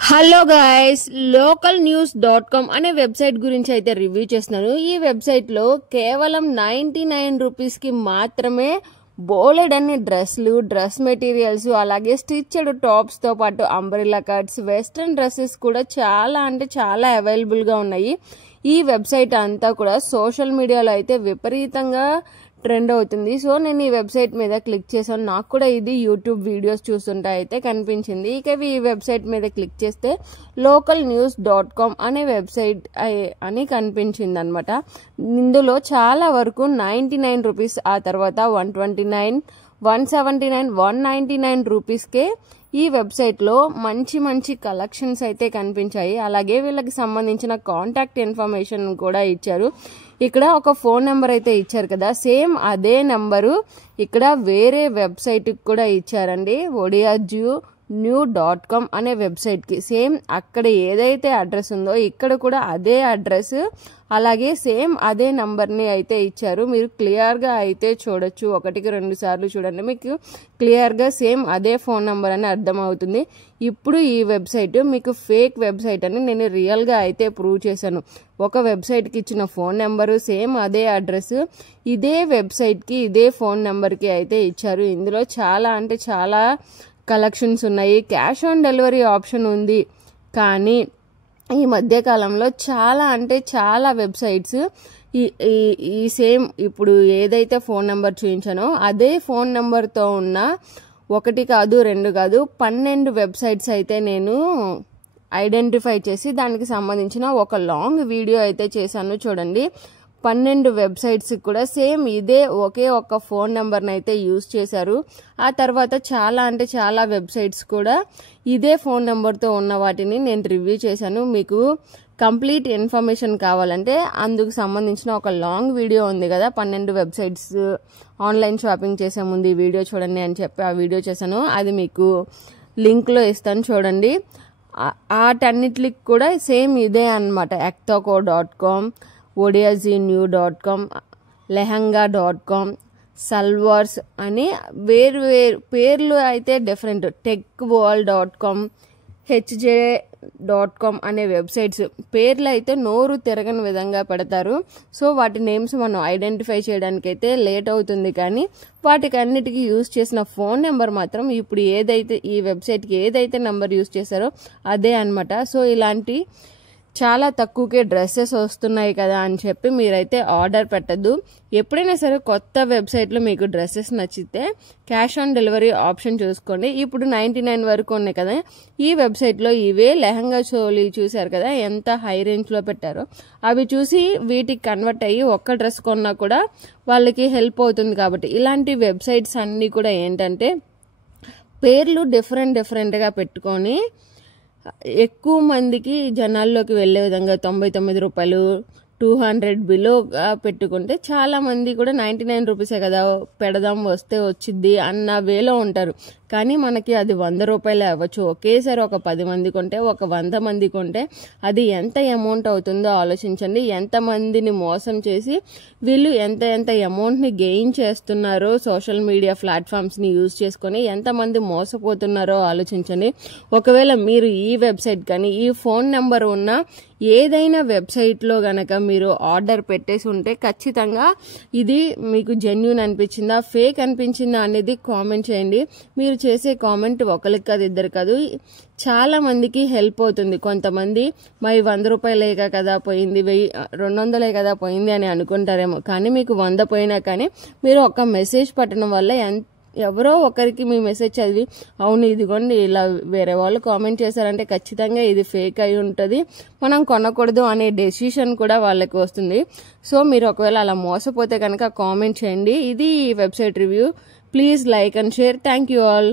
Hello guys, localnews.com అనే website గురించి అయితే రివ్యూ చేస్తున్నాను. ఈ వెబ్సైట్ లో కేవలం 99 రూపీస్ కి మాత్రమే బోలెడ్ అన్ని డ్రెస్లు, డ్రెస్ మెటీరియల్స్, అలాగే స్టిచ్డ్ టాప్స్ తో పాటు అంబ్రెల్లా కట్స్, వెస్ట్రన్ డ్రెస్సెస్ కూడా చాలా అంటే చాలా అవైలబుల్ గా ఉన్నాయి. ఈ వెబ్సైట్ అంతా కూడా సోషల్ మీడియాలో అయితే విపరీతంగా ట్రెండ్ అవుతుంది. సో నేను ఈ వెబ్సైట్ మీద క్లిక్ చేశాను. నాకు కూడా ఇది యూట్యూబ్ వీడియోస్ చూస్తుంటే అయితే కనిపించింది. ఇక ఈ వెబ్సైట్ మీద క్లిక్ చేస్తే localnews.com అనే వెబ్సైట్ అని కనిపించింది అనమాట. ఇందులో చాలా వరకు 99 రూపీస్, ఆ తర్వాత 129, 179, 199 రూపీస్కే ఈ వెబ్సైట్ లో మంచి మంచి కలెక్షన్స్ అయితే కనిపించాయి. అలాగే వీళ్ళకి సంబంధించిన కాంటాక్ట్ ఇన్ఫర్మేషన్ కూడా ఇచ్చారు. ఇక్కడ ఒక ఫోన్ నెంబర్ అయితే ఇచ్చారు కదా, సేమ్ అదే నెంబరు ఇక్కడ వేరే వెబ్సైట్ కూడా ఇచ్చారండి. odiajunew.com అనే వెబ్సైట్ కి సేమ్ అక్కడ ఏదైతే అడ్రస్ ఉందో ఇక్కడ కూడా అదే అడ్రస్, అలాగే సేమ్ అదే నంబర్ ని అయితే ఇచ్చారు. మీరు క్లియర్ గా అయితే చూడొచ్చు, 1-2 సార్లు చూడండి, మీకు క్లియర్ గా సేమ్ అదే ఫోన్ నంబర్ అని అర్థం అవుతుంది. ఇప్పుడు ఈ వెబ్సైట్ మీకు ఫేక్ వెబ్సైట్ అని నేను రియల్ గా అయితే ప్రూవ్ చేశాను. ఒక వెబ్సైట్ కి ఇచ్చిన ఫోన్ నెంబరు, సేమ్ అదే అడ్రస్ ఇదే వెబ్సైట్ కి ఇదే ఫోన్ నెంబర్ కి అయితే ఇచ్చారు. ఇందులో చాలా అంటే చాలా కలెక్షన్స్ ఉన్నాయి. క్యాష్ ఆన్ డెలివరీ ఆప్షన్ ఉంది. కానీ ఈ మధ్య కాలంలో చాలా అంటే చాలా వెబ్సైట్స్ ఈ సేమ్ ఇప్పుడు ఏదైతే ఫోన్ నెంబర్ చూపించానో అదే ఫోన్ నెంబర్తో ఉన్న 1 కాదు 2 కాదు 12 వెబ్సైట్స్ అయితే నేను ఐడెంటిఫై చేసి దానికి సంబంధించిన ఒక లాంగ్ వీడియో అయితే చేశాను. చూడండి, 12 వెబ్సైట్స్ కూడా సేమ్ ఇదే ఒకే ఒక ఫోన్ నెంబర్ని అయితే యూజ్ చేశారు. ఆ తర్వాత చాలా అంటే చాలా వెబ్సైట్స్ కూడా ఇదే ఫోన్ నెంబర్తో ఉన్న వాటిని నేను రివ్యూ చేశాను. మీకు కంప్లీట్ ఇన్ఫర్మేషన్ కావాలంటే అందుకు సంబంధించిన ఒక లాంగ్ వీడియో ఉంది కదా, 12 వెబ్సైట్స్ ఆన్లైన్ షాపింగ్ చేసే ముందు ఈ వీడియో చూడండి అని చెప్పి ఆ వీడియో చేశాను. అది మీకు లింక్లో ఇస్తాను, చూడండి. వాటన్నిటికి కూడా సేమ్ ఇదే అన్నమాట. actoco.com, odiajunew.com, lehenga.com, salwars అని వేరు వేరు పేర్లు అయితే డిఫరెంట్. techworld.com, hj.com అనే వెబ్సైట్స్ పేర్లు అయితే నోరు తిరగని విధంగా పెడతారు. సో వాటి నేమ్స్ మనం ఐడెంటిఫై చేయడానికి అయితే లేట్ అవుతుంది. కానీ వాటికి అన్నిటికీ యూజ్ చేసిన ఫోన్ నెంబర్ మాత్రం ఇప్పుడు ఏదైతే ఈ వెబ్సైట్కి ఏదైతే నెంబర్ యూజ్ చేశారో అదే అన్నమాట. సో ఇలాంటి చాలా తక్కువకే డ్రెస్సెస్ వస్తున్నాయి కదా అని చెప్పి మీరైతే ఆర్డర్ పెట్టద్దు. ఎప్పుడైనా సరే కొత్త వెబ్సైట్లో మీకు డ్రెస్సెస్ నచ్చితే క్యాష్ ఆన్ డెలివరీ ఆప్షన్ చూసుకోండి. ఇప్పుడు 99 వరకు ఉన్నాయి కదా, ఈ వెబ్సైట్లో ఇవే లెహంగా చోలీ చూసారు కదా ఎంత హై రేంజ్లో పెట్టారో, అవి చూసి వీటికి కన్వర్ట్ అయ్యి ఒక్క డ్రెస్ కొన్నా కూడా వాళ్ళకి హెల్ప్ అవుతుంది. కాబట్టి ఇలాంటి వెబ్సైట్స్ అన్నీ కూడా ఏంటంటే పేర్లు డిఫరెంట్గా పెట్టుకొని ఎక్కువ మందికి జనాల్లోకి వెళ్లే విధంగా 99 రూపాయలు 200 బిలోగా పెట్టుకుంటే చాలా మంది కూడా 99 రూపీసే కదా పెడదాం వస్తే వచ్చిద్ది అన్న వేలో ఉంటారు. కానీ మనకి అది 100 రూపాయలే అవ్వచ్చు. ఒకేసారి ఒక 10 మంది కొంటే, ఒక 100 మంది కొంటే అది ఎంత అమౌంట్ అవుతుందో ఆలోచించండి. ఎంతమందిని మోసం చేసి వీళ్ళు ఎంత అమౌంట్ని గెయిన్ చేస్తున్నారో సోషల్ మీడియా ప్లాట్ఫామ్స్ని యూజ్ చేసుకొని ఎంతమంది మోసపోతున్నారో ఆలోచించండి. ఒకవేళ మీరు ఈ వెబ్సైట్ కానీ ఈ ఫోన్ నెంబర్ ఉన్న ఏదైనా వెబ్సైట్లో గనక మీరు ఆర్డర్ పెట్టేసి ఉంటే ఖచ్చితంగా ఇది మీకు జెన్యూన్ అనిపించిందా ఫేక్ అనిపించిందా అనేది కామెంట్ చేయండి. మీరు చేసే కామెంట్ ఒకరికి కాదు, ఇద్దరు కాదు, చాలా మందికి హెల్ప్ అవుతుంది. కొంతమంది మరి 100 రూపాయలే కదా పోయింది, 200 కదా పోయింది అని అనుకుంటారేమో. కానీ మీకు 100 పోయినా కానీ మీరు ఒక మెసేజ్ పెట్టడం వల్ల ఎవరో ఒకరికి మీ మెసేజ్ చదివి అవును ఇదిగోండి ఇలా వేరే వాళ్ళు కామెంట్ చేశారంటే ఖచ్చితంగా ఇది ఫేక్ అయి ఉంటుంది, మనం కొనకూడదు అనే డెసిషన్ కూడా వాళ్ళకి వస్తుంది. సో మీరు ఒకవేళ అలా మోసపోతే కనుక కామెంట్ చేయండి. ఇది website review. Please like and share. Thank you all.